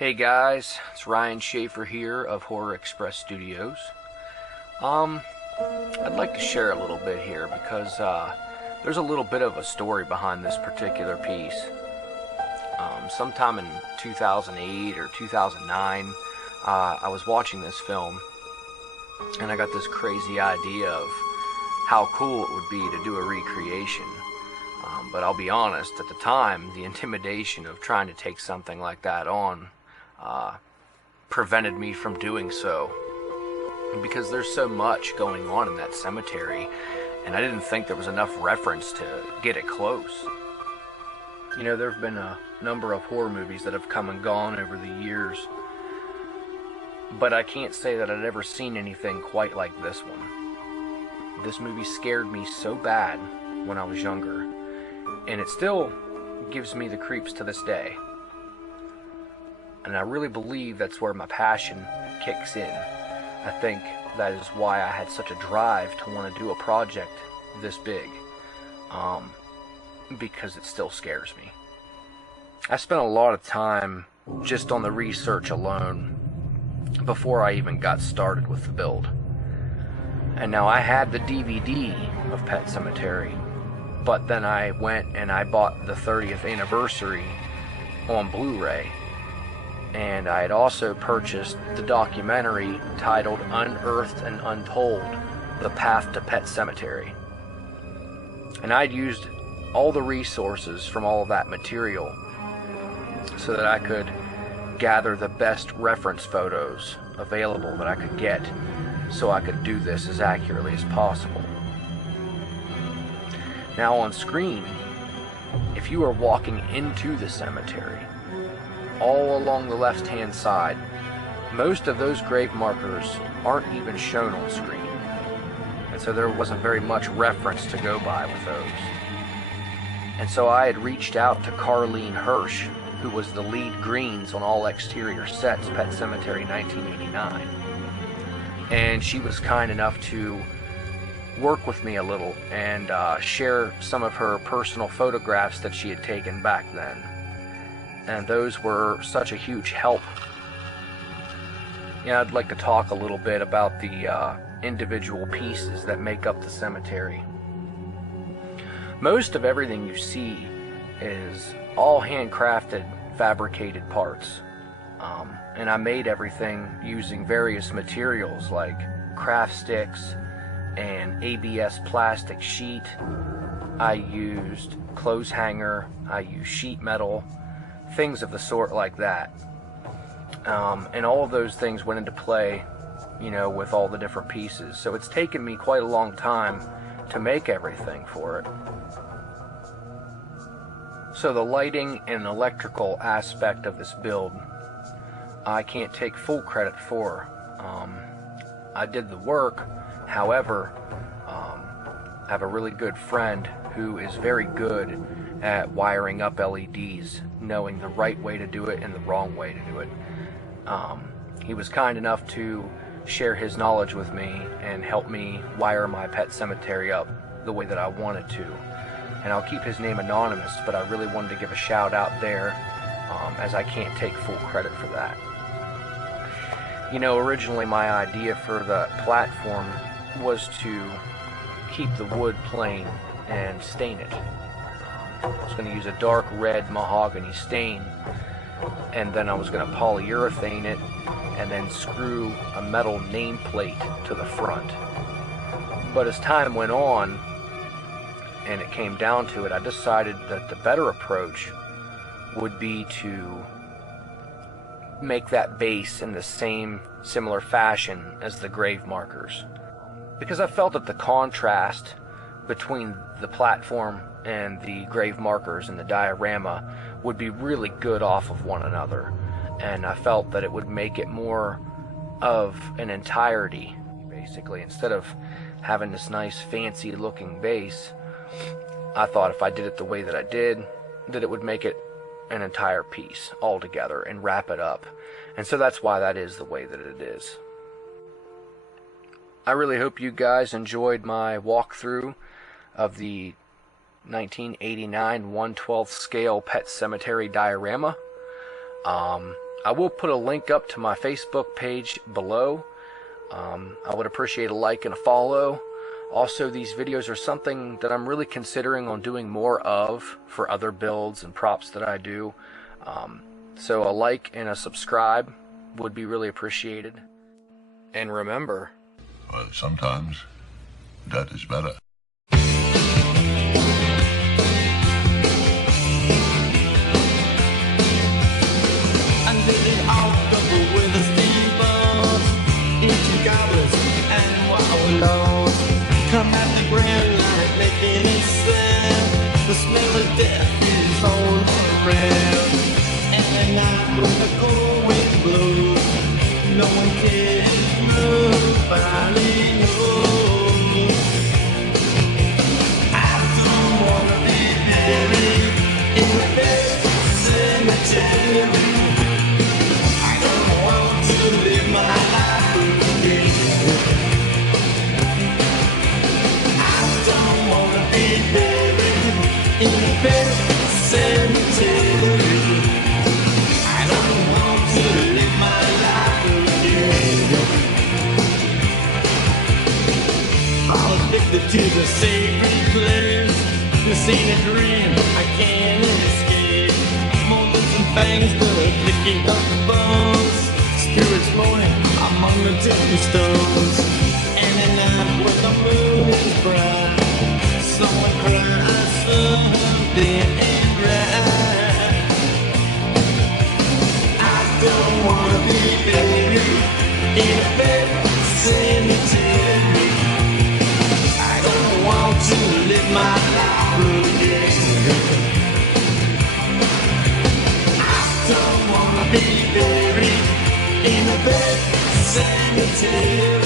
Hey guys, it's Ryan Schaefer here of Horror Express Studios. I'd like to share a little bit here because there's a little bit of a story behind this particular piece. Sometime in 2008 or 2009, I was watching this film and I got this crazy idea of how cool it would be to do a recreation. But I'll be honest, at the time, the intimidation of trying to take something like that on prevented me from doing so, because there's so much going on in that cemetery, and I didn't think there was enough reference to get it close. You know, there have been a number of horror movies that have come and gone over the years, but I can't say that I'd ever seen anything quite like this one. This movie scared me so bad when I was younger, and it still gives me the creeps to this day. And I really believe that's where my passion kicks in. I think that is why I had such a drive to want to do a project this big, because it still scares me. I spent a lot of time just on the research alone before I even got started with the build. And now I had the DVD of Pet Sematary, but then I went and I bought the 30th anniversary on Blu-ray. And I had also purchased the documentary titled Unearthed and Untold, The Path to Pet Sematary. And I'd used all the resources from all of that material so that I could gather the best reference photos available that I could get, so I could do this as accurately as possible. Now on screen, if you are walking into the cemetery, all along the left-hand side, most of those grave markers aren't even shown on screen. And so there wasn't very much reference to go by with those. And so I had reached out to Carleen Hirsch, who was the lead greens on all exterior sets, Pet Sematary 1989. And she was kind enough to work with me a little and share some of her personal photographs that she had taken back then. And those were such a huge help. Yeah, I'd like to talk a little bit about the individual pieces that make up the cemetery. Most of everything you see is all handcrafted, fabricated parts. And I made everything using various materials like craft sticks and ABS plastic sheet. I used clothes hanger, I used sheet metal, things of the sort like that. And all of those things went into play, you know, with all the different pieces. So it's taken me quite a long time to make everything for it. So the lighting and electrical aspect of this build, I can't take full credit for. I did the work, however, I have a really good friend who is very good at wiring up LEDs, knowing the right way to do it and the wrong way to do it. He was kind enough to share his knowledge with me and help me wire my Pet Cemetery up the way that I wanted to. And I'll keep his name anonymous, but I really wanted to give a shout out there, as I can't take full credit for that. You know, originally my idea for the platform was to keep the wood plain and stain it. I was going to use a dark red mahogany stain, and then I was going to polyurethane it and then screw a metal nameplate to the front. But as time went on and it came down to it, I decided that the better approach would be to make that base in the same similar fashion as the grave markers, because I felt that the contrast between the platform and the grave markers and the diorama would be really good off of one another, and I felt that it would make it more of an entirety, basically. Instead of having this nice fancy looking base, I thought if I did it the way that I did, that it would make it an entire piece all together and wrap it up. And so that's why that is the way that it is. I really hope you guys enjoyed my walkthrough of the 1989 1/12 scale Pet Sematary diorama. I will put a link up to my Facebook page below. I would appreciate a like and a follow. Also, these videos are something that I'm really considering on doing more of for other builds and props that I do. So a like and a subscribe would be really appreciated. And remember, well, sometimes that is better. With a steamboat, eating goblets and wallows. Come at the grand light, making a sound. The smell of death is all around. And at night when the cold wind blows, no one cares, nobody knows. I don't wanna be buried in the best cemetery. In the best cemetery, I don't want to live my life again. I'm addicted to the sacred place. This ain't a dream, I can't escape. More than some fangs that are picking up bones. Spirits moaning among the tombstones. And at night when the moon is bright, someone cries something ain't right. I don't wanna be buried in a bed cemetery. I don't want to live my life again. I don't wanna be buried in a bed cemetery.